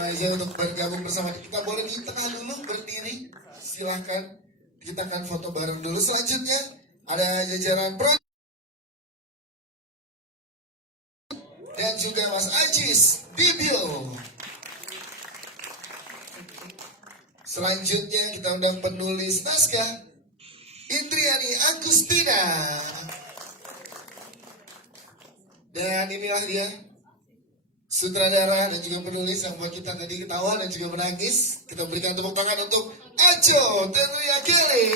aja untuk bergabung bersama kita. Boleh di tengah dulu berdiri, silahkan. Kita akan foto bareng dulu. Selanjutnya ada jajaran pro dan juga Mas Ajis Dibio. Selanjutnya kita undang penulis naskah Indriani Agustina. Dan inilah dia sutradara dan juga penulis yang buat kita tadi ketawa dan juga menangis. Kita berikan tepuk tangan untuk Ajo Tentuya Kelly.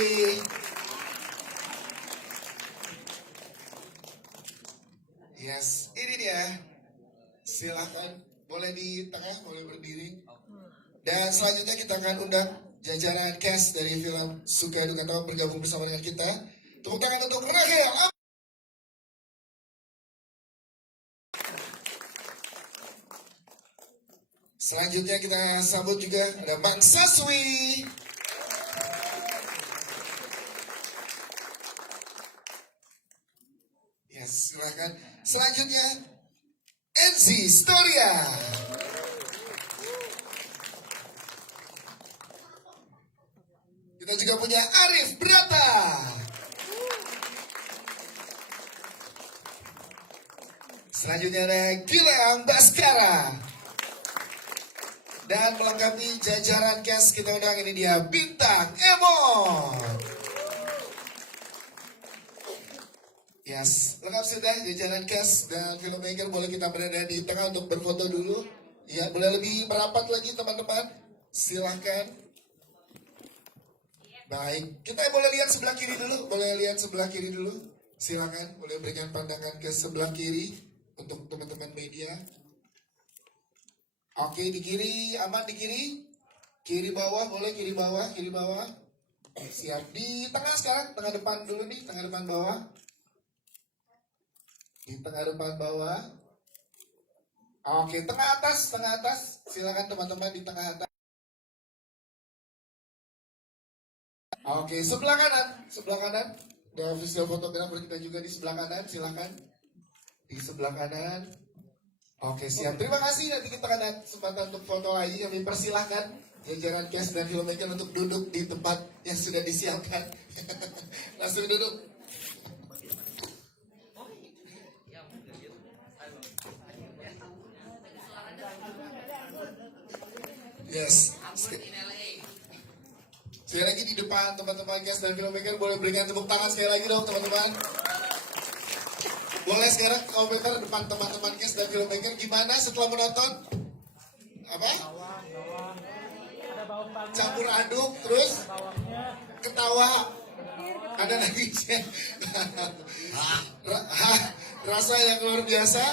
Yes, ini dia. Silahkan, boleh di tengah, boleh berdiri. Dan selanjutnya kita akan undang jajaran cast dari film Suka Duka Tawa bergabung bersama dengan kita. Tepuk tangan untuk Rahel. Selanjutnya kita sambut juga ada Bang Saswi. Yes, silakan. Selanjutnya NC Storia. Kita juga punya Arif Brata. Selanjutnya ada Gilang Baskara. Dan melengkapi jajaran cast kita undang ini dia Bintang Emon. Yes, lengkap sudah jajaran cast dan filmmaker. Boleh kita berada di tengah untuk berfoto dulu. Ya, boleh lebih merapat lagi teman-teman. Silahkan. Baik, kita boleh lihat sebelah kiri dulu. Boleh lihat sebelah kiri dulu. Silahkan, boleh berikan pandangan ke sebelah kiri untuk teman-teman media. Oke, di kiri, aman di kiri. Kiri bawah, boleh kiri bawah, kiri bawah. Siap, di tengah sekarang, tengah depan dulu nih, tengah depan bawah. Di tengah depan bawah. Oke, tengah atas, tengah atas. Silakan teman-teman di tengah atas. Oke, sebelah kanan, sebelah kanan. Dan visual fotografer kita juga di sebelah kanan, silakan. Di sebelah kanan. Oke, siap. Terima kasih. Nanti kita akan ada kesempatan untuk foto lagi. Kami persilahkan jajaran cast dan filmmaker untuk duduk di tempat yang sudah disiapkan. Langsung duduk. Yes. Sekali lagi di depan teman-teman cast dan filmmaker, boleh berikan tepuk tangan sekali lagi dong teman-teman. Boleh sekarang komentar depan teman-teman cast dan filmmaker gimana setelah menonton? Apa? Campur aduk terus ketawa ada nangisnya. Rasa yang luar biasa.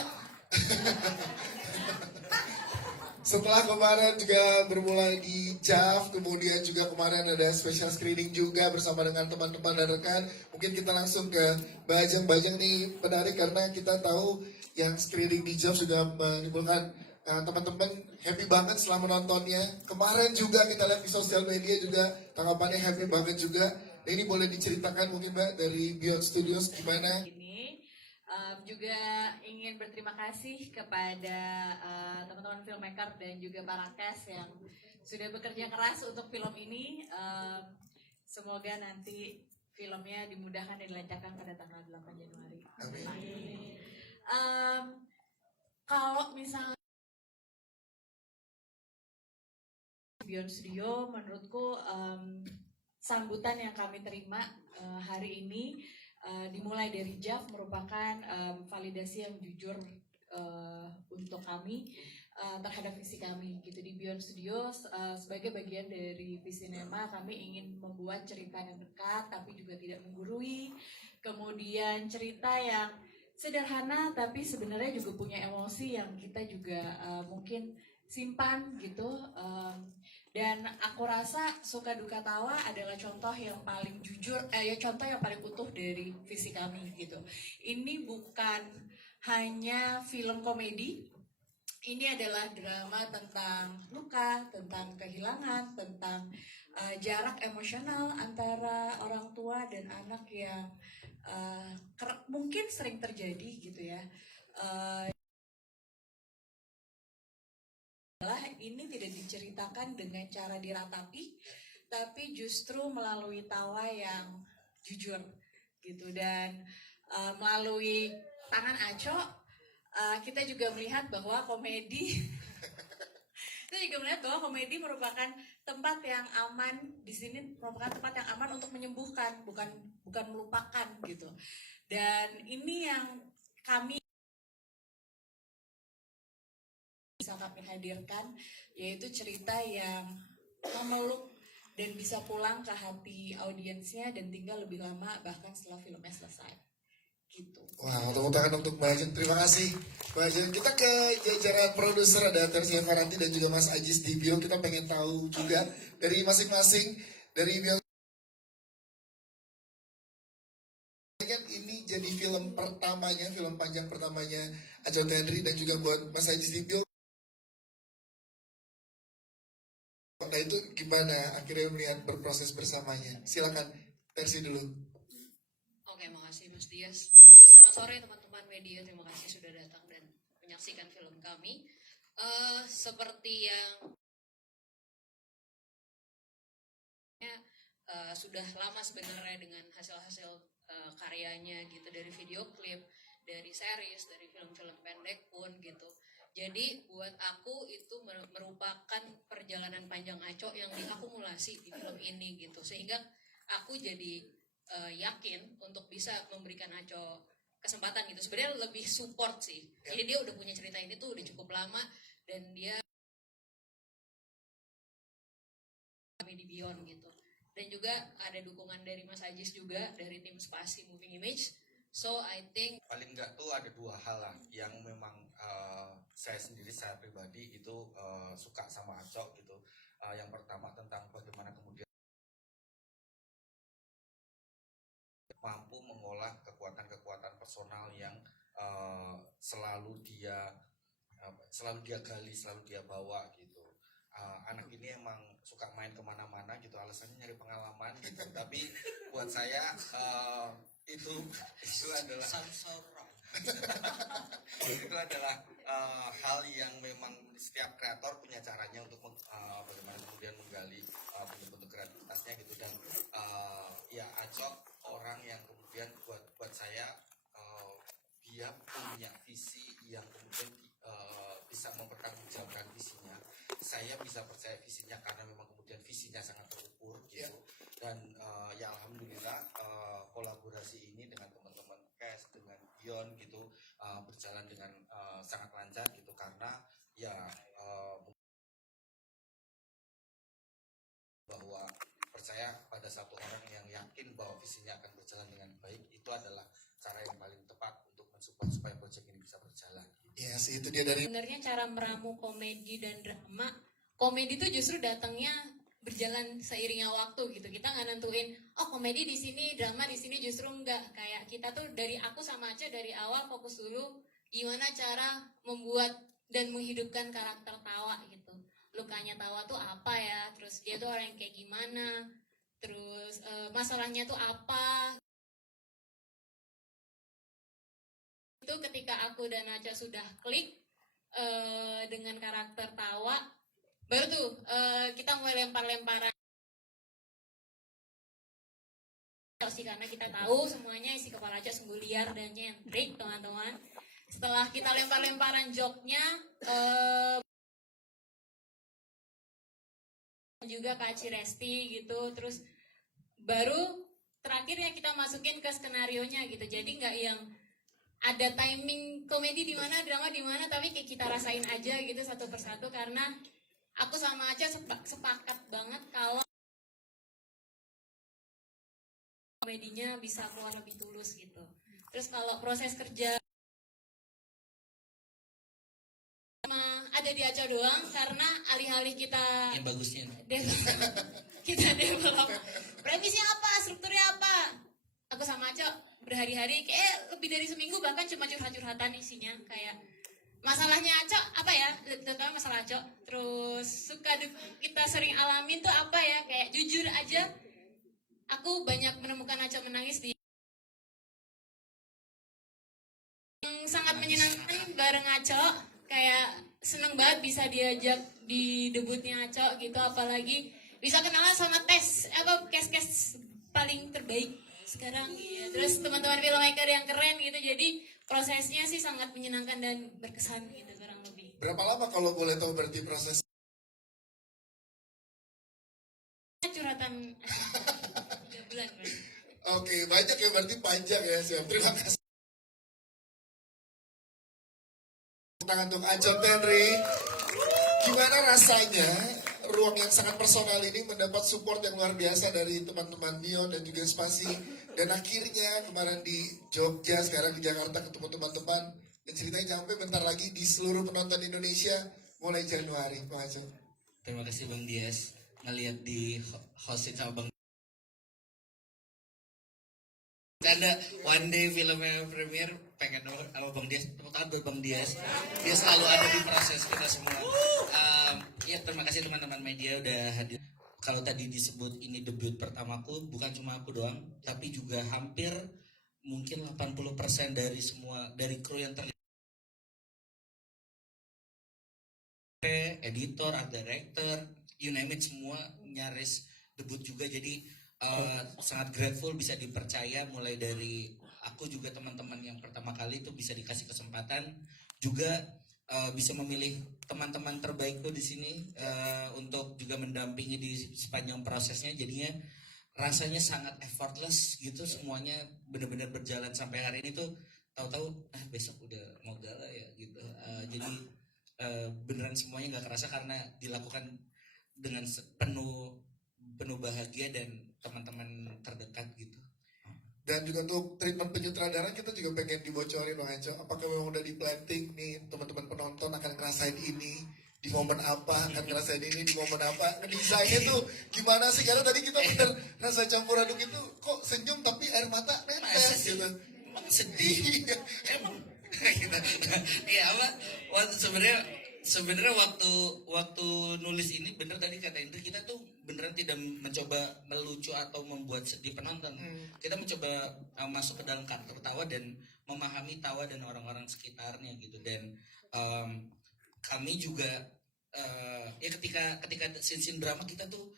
Setelah kemarin juga bermulai di JAV, kemudian juga kemarin ada special screening juga bersama dengan teman-teman dan rekan. Mungkin kita langsung ke Bajang-Bajang nih, menarik karena kita tahu yang screening di JAV sudah menimbulkan teman-teman happy banget setelah menontonnya. Kemarin juga kita lihat di sosial media juga tanggapannya happy banget juga. Nah, ini boleh diceritakan mungkin Mbak dari Beyond Studios gimana? Juga ingin berterima kasih kepada teman-teman filmmaker dan juga para cast yang sudah bekerja keras untuk film ini. Semoga nanti filmnya dimudahkan dan dilancarkan pada tanggal 8 Januari. Amin. Kalau misalnya Beyond Studio, menurutku sambutan yang kami terima hari ini dimulai dari JAV merupakan validasi yang jujur untuk kami terhadap visi kami gitu di Beyond Studios. Sebagai bagian dari Visinema, kami ingin membuat cerita yang dekat tapi juga tidak menggurui, kemudian cerita yang sederhana tapi sebenarnya juga punya emosi yang kita juga mungkin simpan gitu. Dan aku rasa Suka Duka Tawa adalah contoh yang paling jujur, contoh yang paling utuh dari visi kami gitu. Ini bukan hanya film komedi, ini adalah drama tentang luka, tentang kehilangan, tentang jarak emosional antara orang tua dan anak yang mungkin sering terjadi gitu ya. ini tidak diceritakan dengan cara diratapi, tapi justru melalui tawa yang jujur gitu. Dan melalui tangan Aco, kita juga melihat bahwa komedi merupakan tempat yang aman. Di sini merupakan tempat yang aman untuk menyembuhkan, bukan melupakan gitu. Dan ini yang kami bisa kami hadirkan, yaitu cerita yang memeluk dan bisa pulang ke hati audiensnya dan tinggal lebih lama bahkan setelah filmnya selesai gitu. Wah, tepuk tangan untuk Mbak Ajeng. Terima kasih Mbak Ajeng. Kita ke jajaran produser, ada Tersia Faranti dan juga Mas Ajis Dibio. Kita pengen tahu juga dari masing-masing, dari Bion, kan ini jadi film pertamanya, film panjang pertamanya Aco Henry dan juga buat Mas Ajis Dibio. Nah itu gimana akhirnya melihat berproses bersamanya? Silakan versi dulu. Oke, makasih Mas Dias. Selamat sore teman-teman media, terima kasih sudah datang dan menyaksikan film kami. Seperti yang sudah lama sebenarnya dengan hasil-hasil karyanya gitu, dari video klip, dari series, dari film-film pendek pun gitu. Jadi buat aku itu merupakan perjalanan panjang Aco yang diakumulasi di film ini gitu, sehingga aku jadi yakin untuk bisa memberikan Aco kesempatan gitu. Sebenarnya lebih support sih. Jadi dia udah punya cerita ini tuh udah cukup lama dan dia kami di Beyond gitu. Dan juga ada dukungan dari Mas Ajis juga dari tim Spasi Moving Image. So I think paling enggak tuh ada dua hal lah yang memang saya sendiri, saya pribadi itu suka sama Aco gitu. Yang pertama tentang bagaimana kemudian mampu mengolah kekuatan-kekuatan personal yang selalu dia gali, selalu dia bawa gitu. Anak ini emang suka main kemana-mana gitu, alasannya nyari pengalaman gitu. Tapi buat saya itu adalah itu adalah hal yang memang setiap kreator punya caranya untuk bagaimana kemudian menggali bentuk-bentuk kreativitasnya gitu. Dan ya Aco orang yang kemudian buat saya dia punya visi yang kemudian bisa mempertanggungjawabkan visinya. Saya bisa percaya visinya karena memang kemudian visinya sangat terukur gitu. Dan ya alhamdulillah kolaborasi ini dengan teman-teman cast, dengan Bion gitu berjalan dengan sangat lancar gitu, karena ya bahwa percaya pada satu orang yang yakin bahwa visinya akan berjalan dengan baik, itu adalah cara yang paling tepat untuk mensupport supaya proyek ini bisa berjalan. Ya sih, itu dia dari Sebenarnya cara meramu komedi dan drama, komedi itu justru datangnya berjalan seiringnya waktu gitu. Kita nggak nentuin, oh komedi di sini, drama di sini, justru enggak. Kayak kita tuh dari aku sama Aca dari awal fokus dulu gimana cara membuat dan menghidupkan karakter Tawa gitu. Lukanya Tawa tuh apa ya, terus dia tuh orang yang kayak gimana, terus masalahnya tuh apa. Itu ketika aku dan Aca sudah klik dengan karakter Tawa, baru tuh kita mulai lempar-lemparan sih, karena kita tahu semuanya isi kepala Aca sungguh liar dan nyentrik teman-teman. Setelah kita lempar-lemparan joknya juga ke Aci Resti gitu, terus baru terakhir yang kita masukin ke skenarionya gitu. Jadi nggak yang ada timing komedi di mana, drama di mana, tapi kayak kita rasain aja gitu satu persatu, karena aku sama Aca sepakat banget kalau komedinya bisa keluar lebih tulus gitu. Terus kalau proses kerja ada di Aca doang, karena alih-alih kita yang bagusnya kita develop premisnya apa, strukturnya apa, aku sama Aca berhari-hari kayak lebih dari seminggu bahkan cuma curhat-curhatan isinya. Kayak masalahnya Aco apa ya, terutama masalah Aco, terus suka kita sering alamin tuh apa ya, kayak jujur aja aku banyak menemukan Aco menangis di yang sangat menyenangkan bareng Aco. Kayak seneng banget bisa diajak di debutnya Aco gitu, apalagi bisa kenalan sama cast paling terbaik sekarang ya. Terus teman-teman filmmaker yang keren gitu, jadi prosesnya sih sangat menyenangkan dan berkesan gitu kurang lebih. Berapa lama kalau boleh tahu berarti proses? Curhatan 3 bulan berarti. Oke, banyak ya berarti panjang ya, siap. Terima kasih. Tangan untuk Ancon Tenri. Gimana rasanya ruang yang sangat personal ini mendapat support yang luar biasa dari teman-teman Bion dan juga Spasi, dan akhirnya kemarin di Jogja, sekarang di Jakarta ketemu teman-teman, dan ceritanya sampai bentar lagi di seluruh penonton Indonesia mulai Januari, Bang Aceh. Terima kasih Bang Dias, ngeliat di hosting sama Bang. Ada one day filmnya premier, pengen sama Bang Dias, tepuk tangan buat Bang Dias. Dia selalu ada di proses kita semua. Ya terima kasih teman-teman media udah hadir. Kalau tadi disebut ini debut pertamaku, bukan cuma aku doang, tapi juga hampir mungkin 80% dari semua, dari kru yang terlibat, editor, art director, you name it, semua nyaris debut juga. Jadi sangat grateful bisa dipercaya, mulai dari aku juga teman-teman yang pertama kali itu bisa dikasih kesempatan juga bisa memilih teman-teman terbaikku di sini untuk juga mendampingi di sepanjang prosesnya. Jadinya rasanya sangat effortless gitu, semuanya benar-benar berjalan sampai hari ini tuh tahu-tahu besok udah mau gala ya gitu. Jadi beneran semuanya nggak kerasa karena dilakukan dengan penuh bahagia dan teman-teman terdekat gitu. Dan juga untuk treatment penyutradaran kita juga pengen dibocorin Bang Aco. Apakah memang udah di planting nih teman-teman penonton akan ngerasain ini di momen apa, akan ngerasain ini di momen apa? Desainnya tuh gimana sih? Karena tadi kita bener rasa campur aduk itu kok senyum tapi air mata netes gitu. Emang sedih. Emang gitu. Ya apa? Sebenarnya waktu nulis ini bener tadi kata Indri, kita tuh beneran tidak mencoba melucu atau membuat sedih penonton. Kita mencoba masuk ke dalam karakter tawa dan memahami tawa dan orang-orang sekitarnya gitu. Dan kami juga ya ketika scene drama kita tuh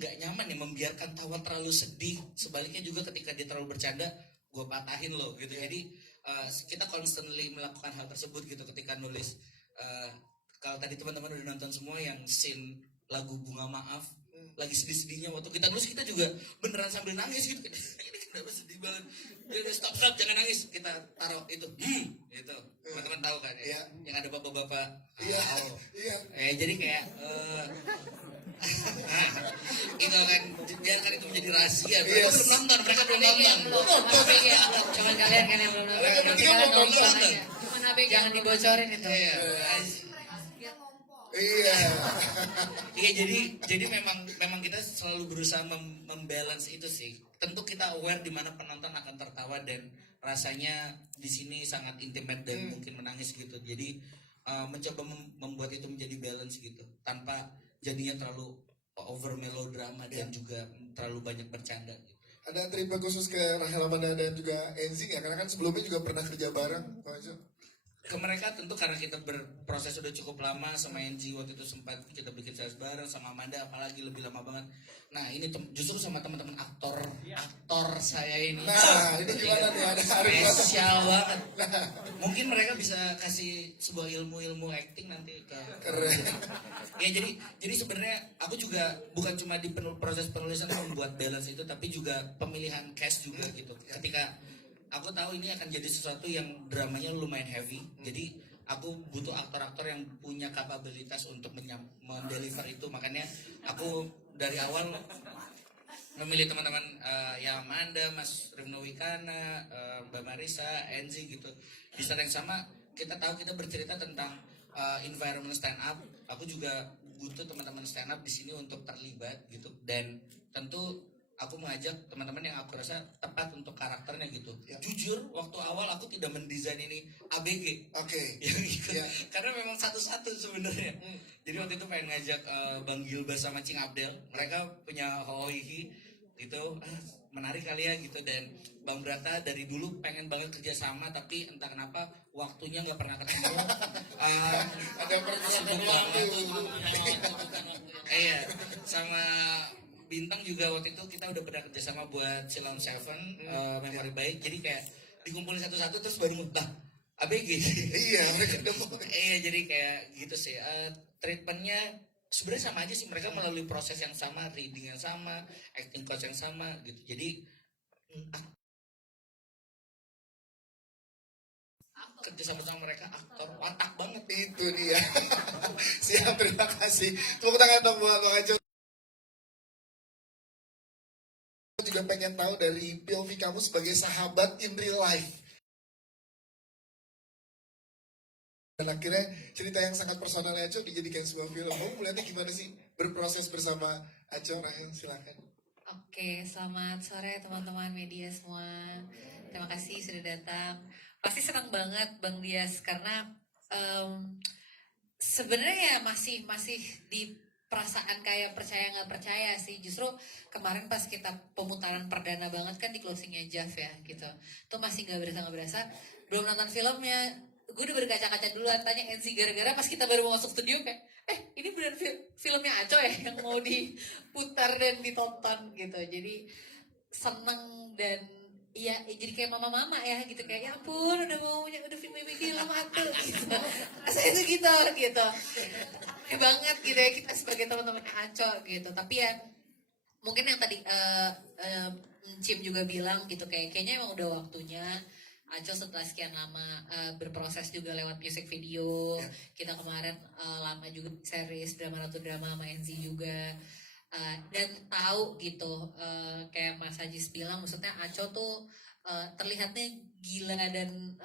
nggak nyaman ya membiarkan tawa terlalu sedih. Sebaliknya juga ketika dia terlalu bercanda, gue patahin loh gitu. Jadi kita constantly melakukan hal tersebut gitu ketika nulis. Kalau tadi teman-teman udah nonton semua yang scene lagu Bunga Maaf, lagi sedih-sedihnya waktu kita nulis, kita juga beneran sambil nangis gitu. Ini kenapa sedih banget? Jadi stop jangan nangis, kita taruh itu gitu. Teman-teman tahu kan ya, yang ada bapak-bapak. Jadi kayak itu kan, biarkan itu menjadi rahasia. Mereka belum nonton, mereka belum nonton. Cuman kalian kan yang belum nonton. Mereka belum nonton. Cuman jangan dibocorin itu. Iya, jadi memang kita selalu berusaha membalance itu sih. Tentu kita aware di mana penonton akan tertawa dan rasanya di sini sangat intimate dan mungkin menangis gitu. Jadi mencoba membuat itu menjadi balance gitu, tanpa jadinya terlalu over melodrama dan juga terlalu banyak bercanda gitu. Ada terima khusus ke Rahel Amanda dan juga Enzi ya, karena kan sebelumnya juga pernah kerja bareng, Bang Aco. Ke mereka tentu karena kita berproses udah cukup lama, sama Enzi waktu itu sempat kita bikin sales bareng, sama Amanda apalagi lebih lama banget. Nah ini justru sama teman-teman aktor saya ini. Nah ini gimana nih, ada spesial banget. Mungkin mereka bisa kasih sebuah ilmu acting nanti ke keren. Ya jadi sebenarnya aku juga bukan cuma di proses penulisan membuat balance itu, tapi juga pemilihan cast juga gitu. Ketika aku tahu ini akan jadi sesuatu yang dramanya lumayan heavy, jadi aku butuh aktor-aktor yang punya kapabilitas untuk mendeliver itu. Makanya aku dari awal memilih teman-teman ya Amanda, Mas Rifno Wikana, Mbak Marisa, Enzi gitu. Di saat yang sama kita tahu kita bercerita tentang environment stand up. Aku juga butuh teman-teman stand up di sini untuk terlibat gitu. Dan tentu aku mengajak teman-teman yang aku rasa tepat untuk karakternya gitu. Jujur, waktu awal aku tidak mendesain ini ABG. Yang ikut. Karena memang satu-satu sebenarnya. Jadi waktu itu pengen ngajak Bang Gilbas sama Cing Abdel. Mereka punya Hoihi itu. menarik kali ya gitu. Dan Bang Brata dari dulu pengen banget kerjasama tapi entah kenapa waktunya nggak pernah ketemu. Ada pergerakan Sibuk waktu. Iya, sama Bintang juga waktu itu kita udah pernah kerjasama buat Silon Seven, memori baik. Jadi kayak dikumpulin satu-satu terus baru nah ABG. Iya, mereka udah Iya, jadi kayak gitu sih. Treatmentnya sebenarnya sama aja sih. Mereka melalui proses yang sama, reading yang sama, acting coach yang sama gitu. Jadi kerja sama mereka aktor watak banget. itu dia. Siap, terima kasih. Tepuk tangan dong buat Bang Aco. Aku juga pengen tahu dari POV kamu sebagai sahabat in real life. Dan akhirnya cerita yang sangat personal Aco dijadikan sebuah film. Kamu melihatnya gimana sih berproses bersama Aco? Rahel, silakan. Oke, selamat sore teman-teman media semua. Terima kasih sudah datang. Pasti senang banget Bang Dias karena sebenarnya ya masih di perasaan kayak percaya nggak percaya sih. Justru kemarin pas kita pemutaran perdana banget kan di closingnya Jav ya gitu. Tuh masih nggak berasa. Belum nonton filmnya. Gue udah berkaca-kaca dulu tanya NC gara-gara pas kita baru mau masuk studio kayak ini bener filmnya Aco ya yang mau diputar dan ditonton gitu. Jadi seneng dan iya jadi kayak mama-mama ya gitu kayak ya ampun udah film Aco gitu. Rasanya tuh gitu. Kayak banget gitu ya kita sebagai teman-teman Aco gitu. Tapi ya mungkin yang tadi Cim juga bilang gitu kayaknya emang udah waktunya Aco setelah sekian lama berproses juga lewat music video. Kita kemarin lama juga series drama Ratu Drama sama Enzi juga. Dan tahu gitu kayak Mas Ajis bilang maksudnya Aco tuh terlihatnya gila dan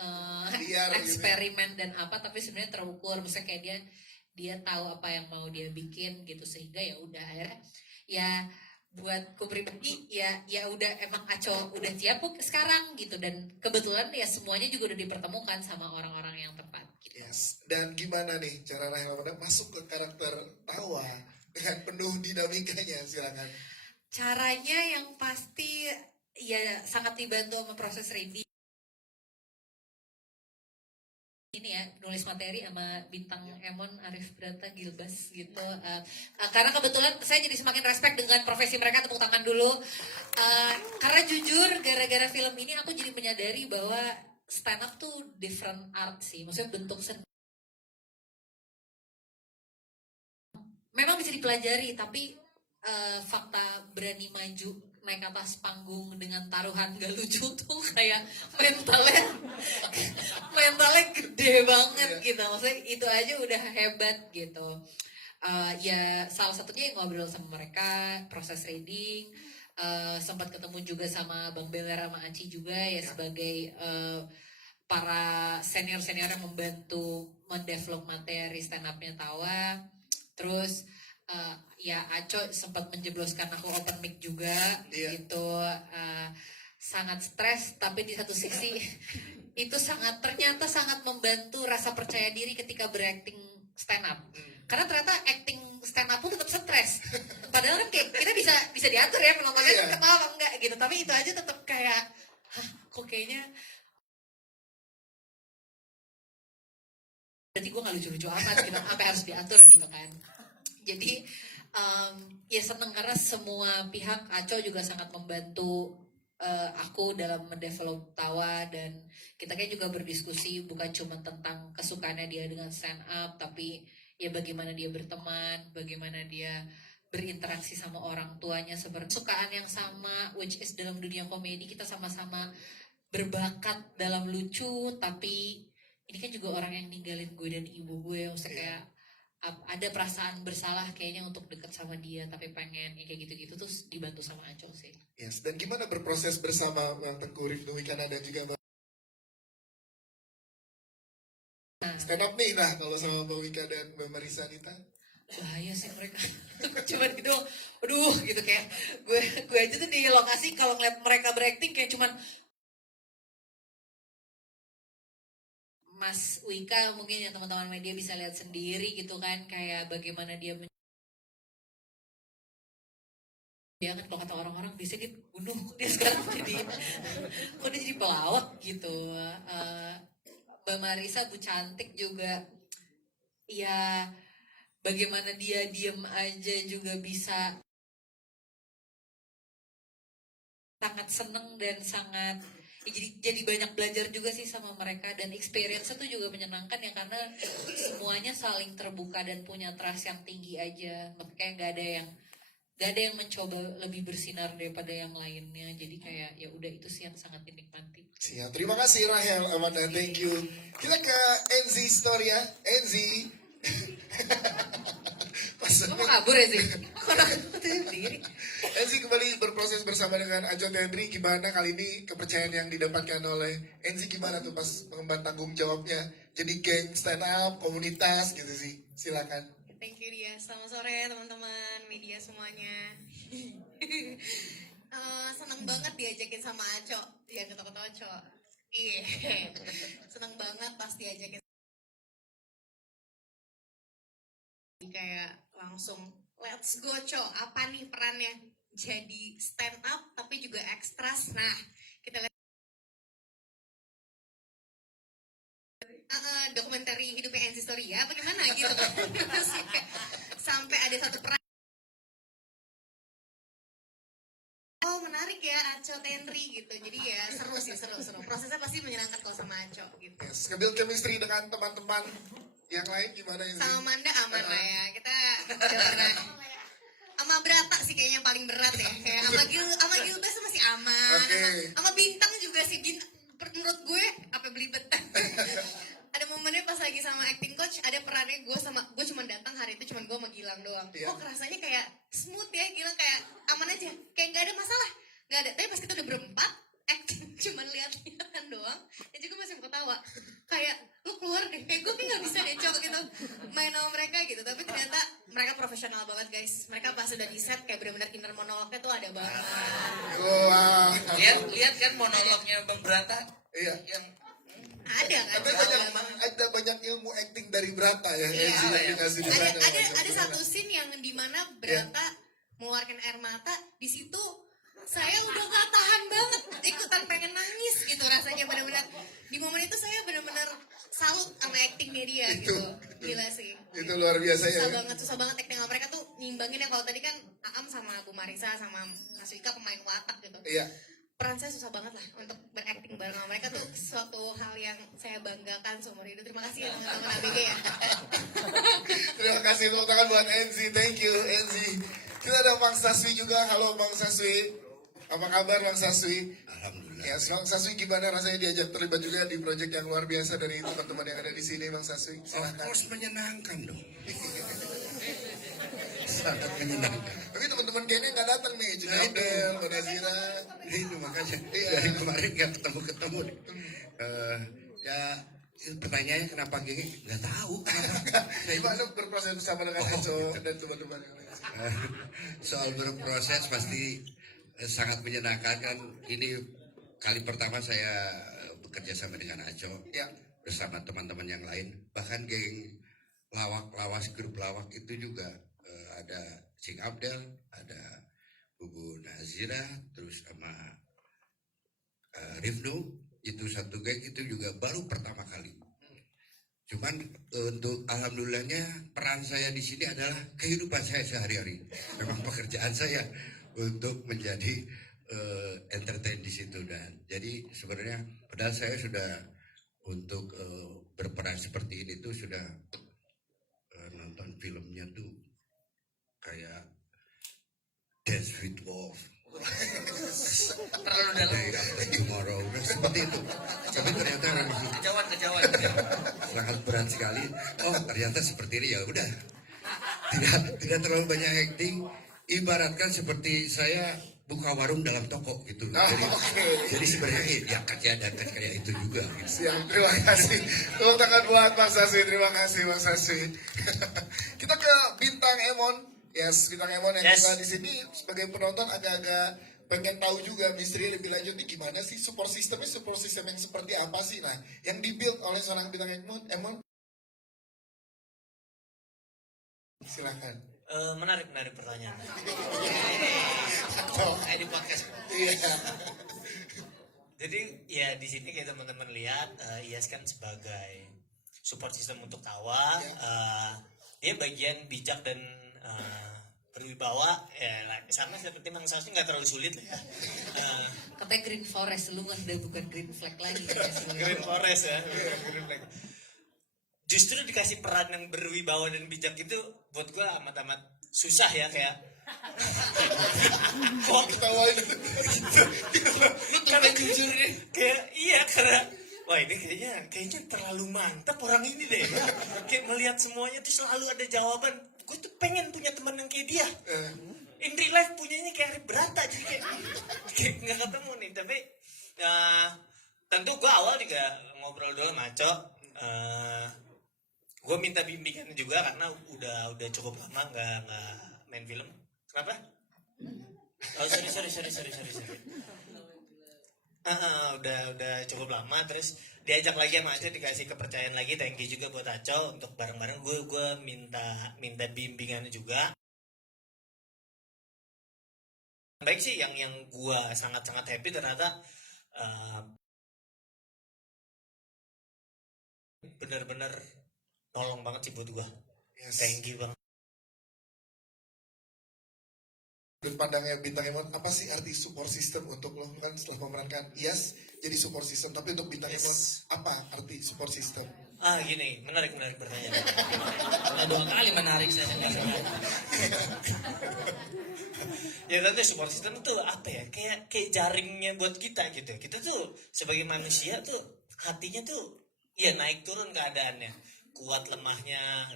eksperimen dan apa tapi sebenarnya terukur. Maksudnya kayak dia tahu apa yang mau dia bikin gitu sehingga ya udah akhirnya ya buatku pribadi ya udah emang Aco udah siap sekarang gitu dan kebetulan ya semuanya juga udah dipertemukan sama orang-orang yang tepat gitu. Yes. Dan gimana nih cara Rahel Ramadan masuk ke karakter Tawa dengan penuh dinamikanya, silakan. Caranya yang pasti ya sangat dibantu sama proses reading ini ya nulis materi sama bintang Emon Arif Brata Gilbas gitu karena kebetulan saya jadi semakin respect dengan profesi mereka. Tepuk tangan dulu karena jujur gara-gara film ini aku jadi menyadari bahwa stand up tuh different art sih, maksudnya bentuk seni memang bisa dipelajari tapi fakta berani maju naik atas panggung dengan taruhan gak lucu tuh kayak mentalnya gede banget gitu, maksudnya itu aja udah hebat gitu. Ya salah satunya yang ngobrol sama mereka proses reading, sempat ketemu juga sama Bang Beler sama Aci juga ya sebagai para senior yang membantu mendevelop materi stand up-nya Tawa. Terus ya Aco sempat menjebloskan aku open mic juga gitu. Sangat stres tapi di satu sisi itu ternyata sangat membantu rasa percaya diri ketika berakting stand up. Karena ternyata acting stand up pun tetap stres. Padahal kan kayak kita bisa diatur ya penontonnya kan ketawa apa enggak gitu. Tapi itu aja tetap kayak kok kayaknya berarti gue gak lucu-lucu amat gitu, apa harus diatur gitu kan. Jadi ya seneng karena semua pihak Aco juga sangat membantu aku dalam mendevelop Tawa dan kita kan juga berdiskusi bukan cuma tentang kesukaannya dia dengan stand up tapi ya bagaimana dia berteman, bagaimana dia berinteraksi sama orang tuanya seperti kesukaan yang sama which is dalam dunia komedi kita sama-sama berbakat dalam lucu tapi ini kan juga orang yang ninggalin gue dan ibu gue maksudnya kayak ada perasaan bersalah kayaknya untuk deket sama dia tapi pengen ya kayak gitu-gitu terus dibantu sama Aco sih. Yes. Dan gimana berproses bersama Bang Tengku Rifnu Wikana dan juga Bang stand up nih lah kalau sama Bang Wika dan Mbak Marisa Anita? Bahaya sih mereka cuman gitu aduh gitu kayak gue aja tuh di lokasi kalau ngeliat mereka berakting kayak cuman Mas Wika mungkin yang teman-teman media bisa lihat sendiri gitu kan kayak bagaimana dia dia kan kalau kata orang-orang biasanya dia bunuh, kok dia sekarang jadi pelawak gitu. Mbak Marisa Bu Cantik juga ya, bagaimana dia diem aja juga bisa sangat seneng dan sangat ya, jadi banyak belajar juga sih sama mereka, dan experience-nya tuh juga menyenangkan ya, karena semuanya saling terbuka dan punya trust yang tinggi aja, makanya nggak ada yang mencoba lebih bersinar daripada yang lainnya, jadi kayak ya udah itu sih yang sangat dinikmati. Siap, terima kasih Rahel, Amanda, thank you. Kita ke Enzi story ya, Enzi. Lo mau kabur ya sih? Kok sendiri? Enzi kembali berproses bersama dengan Ajot Henry. Gimana kali ini kepercayaan yang didapatkan oleh Enzi, gimana tuh pas pengemban tanggung jawabnya? Jadi geng stand up, komunitas gitu sih. Silakan. Thank you dia. Selamat sore teman-teman media semuanya. Seneng banget diajakin sama Aco. Dia ketawa-ketawa Aco. Iya. Seneng banget pas diajakin. Kayak langsung let's go Co. Apa nih perannya? Jadi stand up tapi juga ekstras. Nah, kita lihat dokumenter hidupnya Enzi Story ya, bagaimana gitu. Terus kayak, sampai ada satu peran. Oh menarik ya Aco Tenri gitu. Jadi ya seru sih, seru. Prosesnya pasti menyenangkan kalau sama Aco gitu. Yes, nge-build chemistry dengan teman-teman yang lain gimana Enzi? Sama Manda aman lah ya. Kita udah pernah sama Brata sih kayaknya yang paling berat ya. Kayak sama Gilbert masih aman. Oke. Sama Bintang juga sih. Menurut gue apa belibet. Ada momennya pas lagi sama acting coach, ada perannya gue cuma datang hari itu cuma gue sama Gilang doang. Iya. Oh rasanya kayak smooth ya, Gilang kayak aman aja, kayak nggak ada masalah, nggak ada. Tapi pas kita udah berempat acting cuma lihat-lihatan doang, dia juga masih ketawa. Kayak lu keluar deh, kayak gue nggak bisa deh coba gitu main sama mereka gitu. Tapi ternyata mereka profesional banget guys. Mereka pas udah di set kayak benar-benar inner monolognya tuh ada banget. Wah. Lihat kan monolognya Bang Brata. Iya. Yang Ada kan? Tapi ada banyak ilmu acting dari Brata ya, Iya. Enzi yang dikasih di sana. Ada satu scene yang dimana Brata mengeluarkan air mata, di situ saya udah gak tahan banget, ikutan pengen nangis gitu rasanya, benar-benar di momen itu saya benar-benar salut sama actingnya dia Itu. gitu, gila sih. Itu luar biasa ya. Susah banget acting sama mereka tuh nimbangin ya. Kalau tadi kan Aam sama Bu Marisa sama Mas Wika pemain watak gitu. Iya. Peran saya susah banget lah untuk berakting bareng sama mereka tuh suatu hal yang saya banggakan seumur hidup. Terima kasih ya teman-teman ABG ya. Terima kasih tepuk tangan buat Enzi, thank you Enzi. Kita ada Bang Saswi juga, halo Bang Saswi. Apa kabar Bang Saswi? Alhamdulillah. Ya, Bang Saswi gimana rasanya diajak terlibat juga di proyek yang luar biasa dari teman-teman yang ada di sini, Bang Saswi? Of Silakan. course menyenangkan dong. Sangat menyenangkan. Tapi teman-teman kayaknya nggak datang nih, Cina Abdel, Mbak Nazira. Itu makanya Iya. dari kemarin nggak ketemu. Ya pertanyaannya kenapa gini? Nggak tahu. Gimana berproses bersama dengan Oh, Eco gitu. dan teman-teman yang lain? Soal berproses pasti sangat menyenangkan kan. Ini kali pertama saya bekerja sama dengan Aco Ya, bersama teman-teman yang lain. Bahkan geng lawas grup lawak itu juga ada Cing Abdel, ada Bubu Nazira, terus sama Rifnu, itu satu geng itu juga baru pertama kali. Cuman untuk alhamdulillahnya peran saya di sini adalah kehidupan saya sehari-hari. Memang pekerjaan saya untuk menjadi entertain di situ, dan jadi sebenarnya padahal saya sudah untuk berperan seperti ini tuh sudah nonton filmnya tuh kayak Dance with Wolf, terlalu dalam. Day After Tomorrow, udah seperti itu. Tapi ternyata memang Kejauhan. sangat berat sekali. Oh ternyata seperti ini, ya udah. Tidak terlalu banyak acting. Ibaratkan seperti saya buka warung dalam toko gitu. Jadi sebenarnya ya kayak itu juga. Gitu. siap, terima kasih. Tepuk tangan buat Bang Saswi, terima kasih Bang Saswi. Kita ke Bintang Emon. Yes, Bintang Emon yang Yes. kita di sini sebagai penonton agak-agak pengen tahu juga misteri lebih lanjut nih gimana sih support system yang seperti apa sih? Nah, yang dibuild oleh seorang Bintang Emon, silakan. Menarik pertanyaan. Kayak di podcast. Iya. Jadi ya di sini kayak teman-teman lihat, IAS kan sebagai support system untuk Tawa, dia bagian bijak dan berwibawa, ya sama seperti Mang Sasmi nggak terlalu sulit lah ya. Katanya Green Forest, lu kan udah bukan Green Flag lagi. Green Forest ya, Green Flag. Justru dikasih peran yang berwibawa dan bijak itu buat gua amat-amat susah ya, kayak kok Ketawain. karena jujur deh, kayak iya, karena wah ini kayaknya terlalu mantap orang ini deh. Kayak melihat semuanya tuh selalu ada jawaban. Gue tuh pengen punya teman yang kayak dia. In real life punyanya kayak Arif Brata, jadi kayak nggak ketemu nih. Tapi tentu gue awal juga ngobrol dulu sama Aco. Gue minta bimbingan juga karena udah cukup lama nggak main film. Kenapa? Oh sorry. Udah cukup lama, terus diajak lagi sama Aco, dikasih kepercayaan lagi. Thank you juga buat Aco untuk bareng-bareng gue minta bimbingan juga. Baik sih, yang gue sangat happy ternyata bener-bener nolong banget sih buat gue. Yes. Thank you banget. Sudut pandangnya Bintang Emon, apa sih arti support system untuk lo? Kan setelah memerankan IAS jadi support system, tapi untuk Bintang Emon apa arti support system? Gini, menarik pertanyaan. Udah 2 kali menarik saya nggak sengaja. Ya tentu support system tuh apa ya, kayak jaringnya buat kita gitu. Kita tuh sebagai manusia tuh hatinya tuh ya naik turun keadaannya, kuat lemahnya.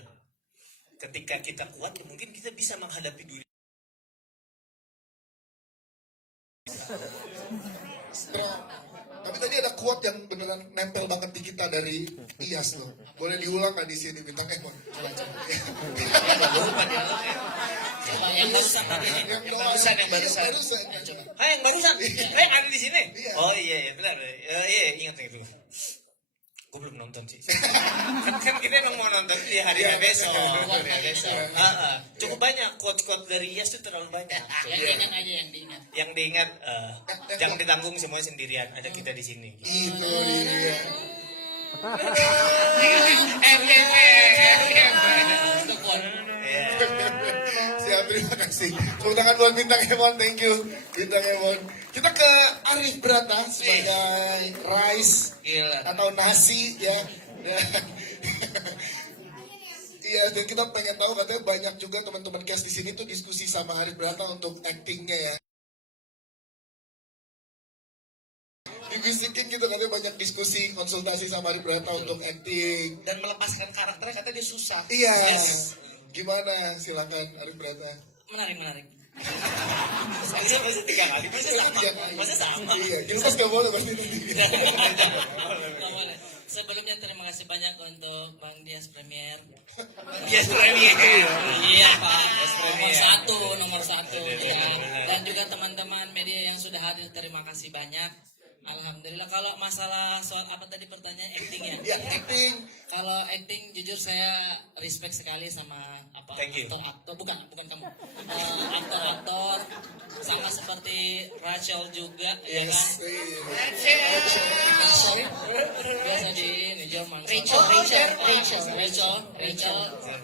Ketika kita kuat ya mungkin kita bisa menghadapi dunia. Tapi tadi ada quote yang beneran nempel banget di kita dari IAS loh. Boleh diulang nggak di sini Bintang Emon? Coba. Yang barusan Yang barusan. Yang barusan? Ada di sini? Iya. Oh iya benar. Iya ingat itu. Gue belum nonton sih. kan kita emang mau nonton di hari besok. Cukup banyak quote dari IAS tuh terlalu banyak. Yang diingat aja yang diingat. Yang diingat, jangan ditanggung semua sendirian. Ada kita di sini. Itu dia. Siap, terima kasih. Tepuk tangan buat Bintang Emon, thank you Bintang Emon. Kita ke Arif Brata sebagai rice Gila. atau nasi ya. Iya, dan kita pengen tahu katanya banyak juga teman-teman cast di sini tuh diskusi sama Arif Brata untuk actingnya ya. Dibisikin gitu katanya banyak diskusi konsultasi sama Arif Brata untuk acting. Dan melepaskan karakternya kata dia susah. Iya. Yes. Gimana? Silakan Arif Brata. Menarik. Masa 3 kali? Masa sama? Iya, kita pas gak boleh pasti nanti. Nggak boleh. Sebelumnya terima kasih banyak untuk Bang Dias Premier. Yes, Premier. Iya Pak. Nomor satu. Ya. Dan juga teman-teman media yang sudah hadir, terima kasih banyak. Alhamdulillah. Kalau masalah soal apa tadi pertanyaan, acting ya? Ya, acting. Kalau acting jujur saya respect sekali sama Thank you. aktor bukan kamu. Aktor-aktor sama seperti Rachel juga ya kan. Sorry. Biasa di ini Jerman. Rachel.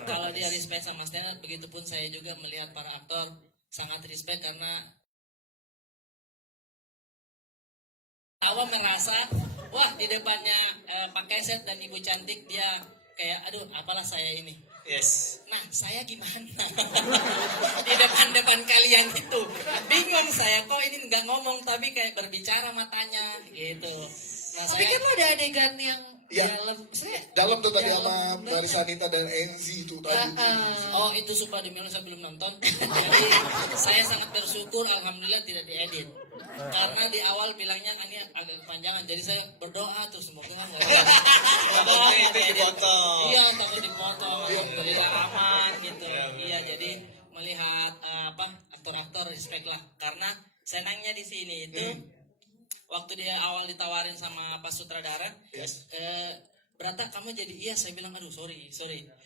Kalau dia respect sama stand up, begitupun saya juga melihat para aktor sangat respect karena awal merasa wah di depannya Pak Keset dan Ibu Cantik dia kayak aduh apalah saya ini. Yes. Nah saya gimana di depan kalian itu bingung saya kok ini nggak ngomong tapi kayak berbicara matanya gitu. Nah, Tapi kan lo ada adegan yang Ya. dalam, saya Dalam tuh tadi Dalam, sama dalam. Marisa Anita dan Enzi itu tadi. Oh itu sumpah demi Allah saya belum nonton. Jadi saya sangat bersyukur alhamdulillah tidak diedit. Karena di awal bilangnya ini agak kepanjangan. Jadi saya berdoa tuh semoga nggak Itu dipotong. Iya takut dipotong. Alhamdulillah aman gitu. Iya jadi melihat aktor-aktor respect lah. Karena senangnya di sini itu waktu dia awal ditawarin sama Pak Sutradara, Yes. Brata kamu jadi iya, saya bilang aduh sorry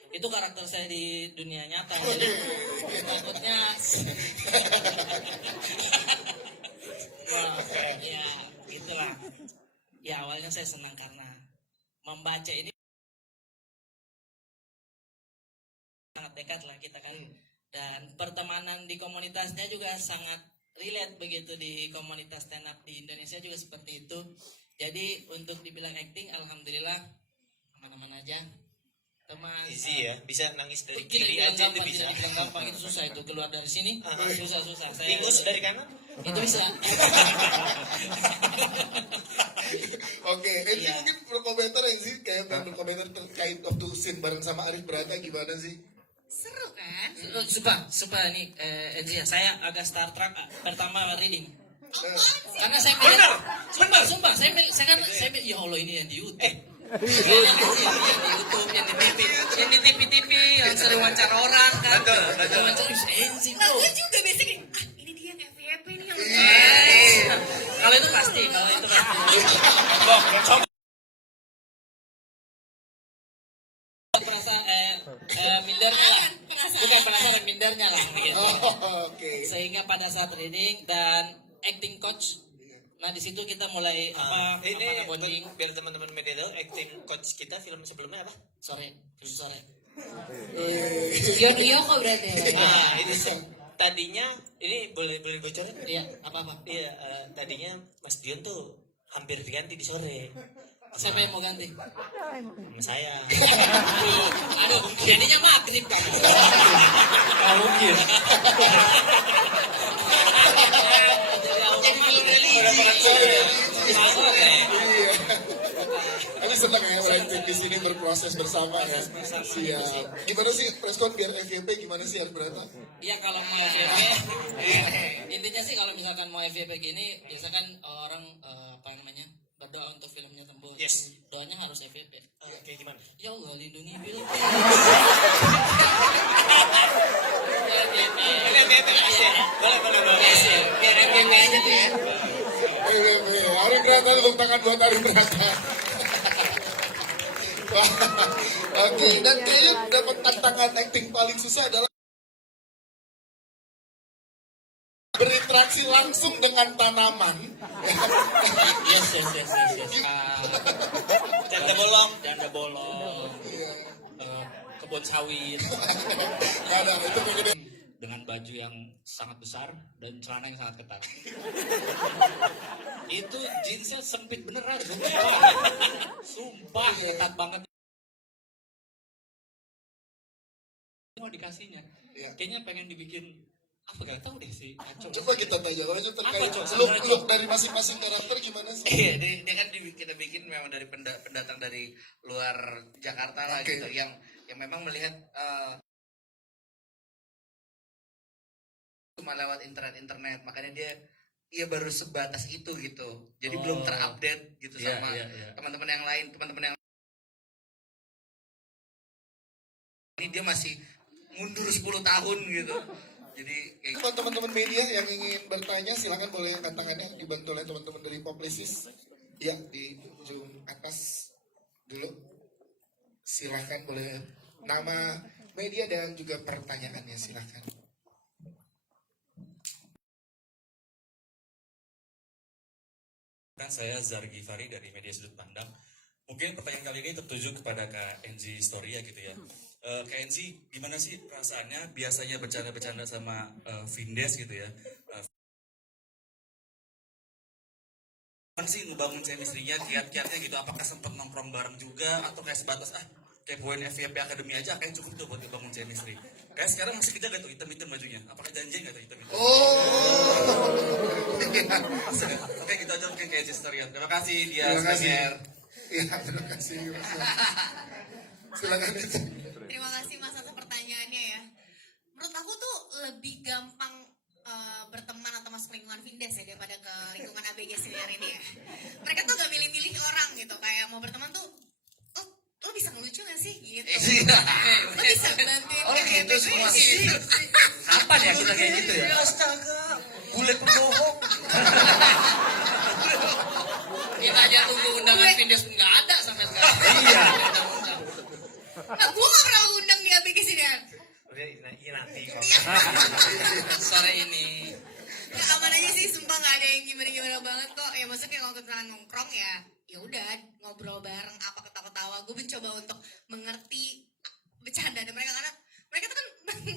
Itu karakter saya di dunia nyata. Jadi takutnya wah, ya gitulah. Ya awalnya saya senang karena membaca ini sangat dekat lah kita kan. Dan pertemanan di komunitasnya juga sangat relate begitu di komunitas stand up di Indonesia juga seperti itu. Jadi untuk dibilang acting, alhamdulillah aman-aman aja. Teman Easy ya, bisa nangis dari tidak kiri dibilang aja itu gampang, bisa. tidak dibilang gampang, itu susah itu keluar dari sini, susah. Saya Ingus dari kanan? itu bisa. Oke, ini Iya. mungkin berkomentar yang sih kayak berkomentar terkait waktu scene bareng sama Arif Brata gimana sih? Seru kan? Sumpah nih Enzi ya, saya agak Star Trek pertama reading. Nah, Karena saya melihat, sumpah, saya ya Allah ini yang di YouTube. Yang di YouTube, yang di TV, yang sering wawancara orang kan. Betul. Wawancara Enzi Nah, bro. gue juga biasanya ini dia yang FYP nih yang Kalau itu pasti. Perasaan mindernya lah, bukan penasaran mindernya lah gitu. oh, oke. Sehingga pada saat reading dan acting coach, nah di situ kita mulai Ini bonding. biar teman-teman media tahu, acting coach kita film sebelumnya apa? Film sore. Yon kok berarti ya? Nah, ini tadinya ini boleh bocorin? Iya, apa? Iya, tadinya Mas Dion tuh hampir diganti di sore Siapa yang mau ganti? sama saya. Aduh, jadinya maghrib kan. Mungkin. Jadi film Iya. Ini senang ya Rating di sini berproses bersama ya. Siap. Gimana sih respon biar FYP gimana sih Arif Brata? Iya kalau mau FYP, intinya sih kalau misalkan mau FYP gini, biasa kan orang apa namanya berdoa untuk filmnya tembus. Yes. Doanya harus FYP. Oke, gimana? Ya Allah lindungi film. Boleh. Biar FYP aja tuh ya. FYP. Arif Brata, tepuk tangan buat Arif Brata. Oke, dan kayaknya dapat tantangan acting paling susah adalah berinteraksi langsung dengan tanaman. Yes. Janda bolong. Iya. Kebun sawit Nggak ada, itu mungkin dengan baju yang sangat besar dan celana yang sangat ketat. Itu jeansnya sempit beneran, sumpah ketat banget. Mau dikasihnya, Iya. kayaknya pengen dibikin apa gak tahu deh sih. Coba kita tanya, kalau terkait Apa, Cok? look dari masing-masing karakter gimana sih? Iya, dia kan kita bikin memang dari pendatang dari luar Jakarta lah Oke. gitu, yang memang melihat cuma lewat internet, makanya dia baru sebatas itu gitu, jadi belum terupdate gitu sama teman-teman yang lain, ini dia masih mundur 10 tahun gitu. Jadi Buat teman-teman media yang ingin bertanya, silakan boleh angkat tangannya, dibantu oleh teman-teman dari Publicis. Ya, di ujung atas dulu. Silakan boleh nama media dan juga pertanyaannya, silakan. Saya Zargi Fari dari Media Sudut Pandang. Mungkin pertanyaan kali ini tertuju kepada Kak Enzi Storia gitu ya. Kak Enzi, gimana sih perasaannya biasanya bercanda-bercanda sama Vindes gitu ya? Gimana sih ngebangun chemistry-nya, kiat-kiatnya gitu? Apakah sempat nongkrong bareng juga atau kayak sebatas kepoin FYP Academy aja kayak cukup tuh buat ngebangun chemistry? Kayak sekarang masih kejaga tuh hitam-hitam bajunya. Apakah janjian nggak tuh hitam-hitam? Oke, kita aja mungkin kayak Storia. Terima kasih dia. Terima kasih. Ya, terima kasih. Silakan. Terima kasih Mas atas pertanyaannya ya. Menurut aku tuh lebih gampang berteman atau masuk lingkungan Vindes ya daripada ke lingkungan ABG senior ini ya. Mereka tuh gak milih-milih orang gitu, kayak mau berteman tuh lo bisa ngelucu gak sih gitu. Lo bisa bantuin gitu semua sih. Kapan ya kita kayak gitu ya? Astaga, kulit pembohong. Kita aja tunggu undangan Vindes nggak ada sampai sekarang. Nah gue gak pernah undang lebih ke sini kan. Udah, iya nanti kalau Sore ini. Ya, aman aja sih, sumpah nggak ada yang gimana-gimana banget kok. Ya maksudnya kalau kita nongkrong ya udah ngobrol bareng apa ketawa-ketawa. Gue mencoba untuk mengerti bercanda dan mereka karena mereka tuh kan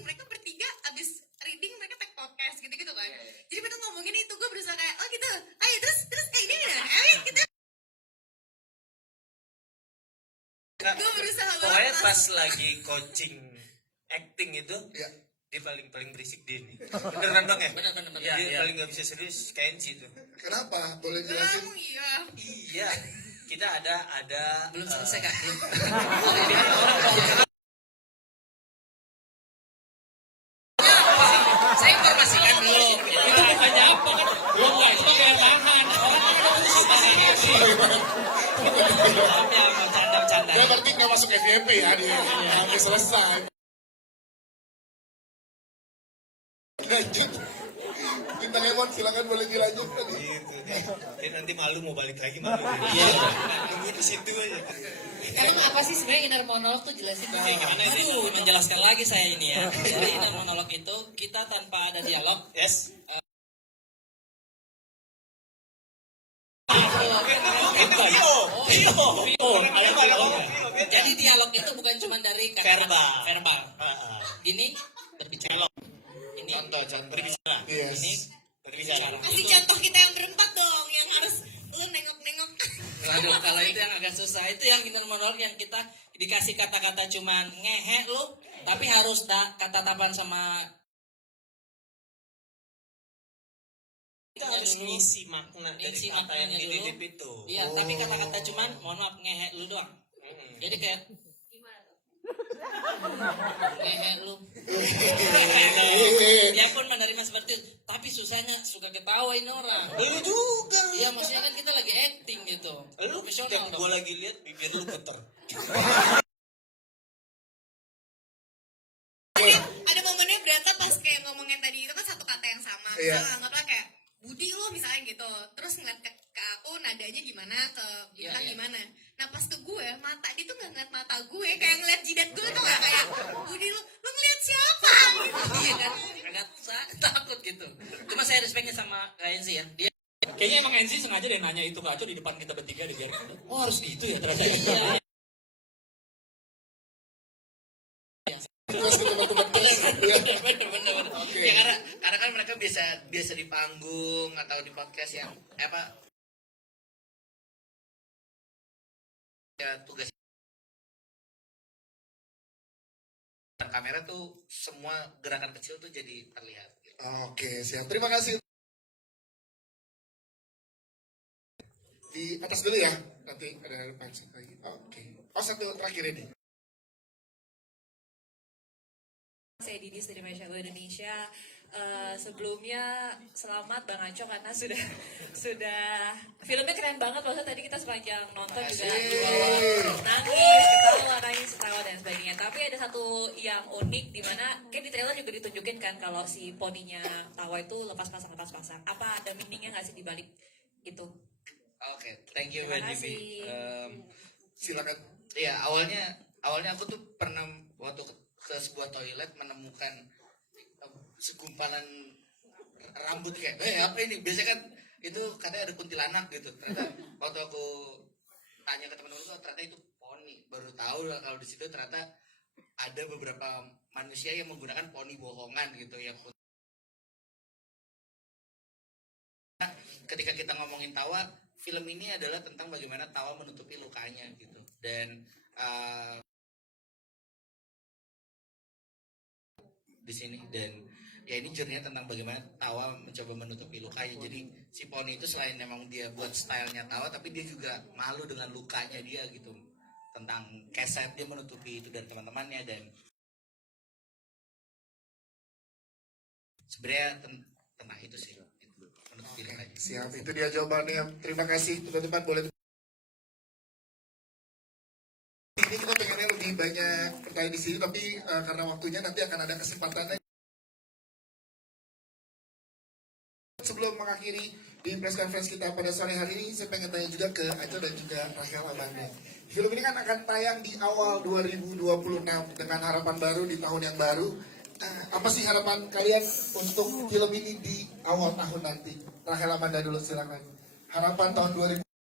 mereka bertiga abis reading mereka take podcast gitu-gitu kan. Jadi mereka ngomongin itu gue berusaha kayak oh gitu. Ayo terus ini gitu. Gue berusaha pokoknya banget. pas lagi coaching acting itu Ya. dia paling berisik dia nih. Beneran bang ya? Bener. Iya, dia paling nggak bisa serius kayak NC itu. Kenapa? Boleh jelasin? Kamu iya. Iya, kita ada Belum selesai Kak. Saya informasikan dulu. Itu bukannya apa kan? Belum lah, itu kayak bahan. Orang kan ada urusan sih. Ya, bercanda. Dia berarti nggak masuk FYP ya dia. Sampai selesai. Lanjut. Bintang Emon silakan boleh dilanjut tadi. gitu. Dia nanti malu mau balik lagi malu. Iya. Nunggu di situ aja. Kalian apa sih sebenarnya inner monolog tuh jelasin dulu. Aduh, menjelaskan lagi saya ini ya. Jadi inner monolog itu kita tanpa ada dialog. Yes. Itu Vio. Jadi dialog itu bukan cuma dari kata-kata verbal. Ini berbicara. Ini Contoh berbicara. Yes. ini berbicara. Kasih contoh kita yang berempat dong yang harus lu nengok-nengok. Waduh, kalau itu yang agak susah. Itu yang inner monolog yang kita dikasih kata-kata cuman ngehe lu, tapi harus kata tapan sama Kita harus ngisi makna dari Ngisi kata yang maknanya dititip dulu. itu. Iya, tapi kata-kata cuman mohon maaf ngehe lu doang. Jadi kayak ngehe lu. Dia pun menerima seperti itu. Tapi susahnya suka ketawa ini orang. Lu juga. Iya, maksudnya kan kita lagi acting gitu. Lu Profesional gue dong. lagi lihat bibir lu puter. Ada momennya berata pas kayak ngomongin tadi itu kan satu kata yang sama. Iya. Misalnya anggaplah kayak Budi lo misalnya gitu. Terus ngeliat ke aku nadanya gimana, ke Bintang Iya. gimana. Nah pas ke gue, mata dia tuh gak ngeliat mata gue. Kayak ngeliat jidat gue tuh gak kayak Budi lo ngeliat siapa gitu. Iya kan, agak takut gitu. Cuma saya respectnya sama Kak Enzi ya. Dia Kayaknya emang NC sengaja deh nanya itu ke Aco di depan kita bertiga deh biar oh harus gitu ya ternyata ya. Terus ke teman-teman terus. Ya. bener. Oke. Ya karena kan mereka biasa di panggung atau di podcast yang apa ya tugas kamera tuh semua gerakan kecil tuh jadi terlihat. Oke, siap. Terima kasih. Di atas dulu ya. Nanti ada pancing lagi. Oke. Oh, satu terakhir ini. Saya Didis dari Masyarakat Indonesia. Sebelumnya selamat Bang Aco karena sudah filmnya keren banget. Maksudnya tadi kita sepanjang nonton juga dibawa nangis, ketawa dan sebagainya. Tapi ada satu yang unik di mana kayak di trailer juga ditunjukin kan kalau si poninya Tawa itu lepas pasang. Apa ada meaningnya nggak sih di balik itu? Oke, thank you Terima Mbak Divi. kasih. Silakan. Iya, awalnya aku tuh pernah waktu ke sebuah toilet menemukan segumpalan rambut kayak, apa ini? Biasanya kan itu katanya ada kuntilanak gitu. Ternyata waktu aku tanya ke teman-temanku, ternyata itu poni. Baru tahu kalau di situ ternyata ada beberapa manusia yang menggunakan poni bohongan gitu yang ketika kita ngomongin Tawa, film ini adalah tentang bagaimana Tawa menutupi lukanya gitu. Dan di sini dan ya ini journey-nya tentang bagaimana Tawa mencoba menutupi lukanya. Jadi si poni itu selain memang dia buat stylenya Tawa, tapi dia juga malu dengan lukanya dia gitu. Tentang keset dia menutupi itu dari teman-temannya dan sebenarnya tentang itu sih. Menutupi lukanya. Siap, itu dia jawabannya. Terima kasih teman-teman. Boleh. Ini kita pengennya lebih banyak pertanyaan di sini, tapi karena waktunya nanti akan ada kesempatannya. Sebelum mengakhiri di press conference kita pada sore hari ini, saya pengen tanya juga ke Aco dan juga Rachel Amanda. Film ini kan akan tayang di awal 2026 dengan harapan baru di tahun yang baru. Apa sih harapan kalian untuk film ini di awal tahun nanti? Rachel Amanda dulu silakan. Harapan tahun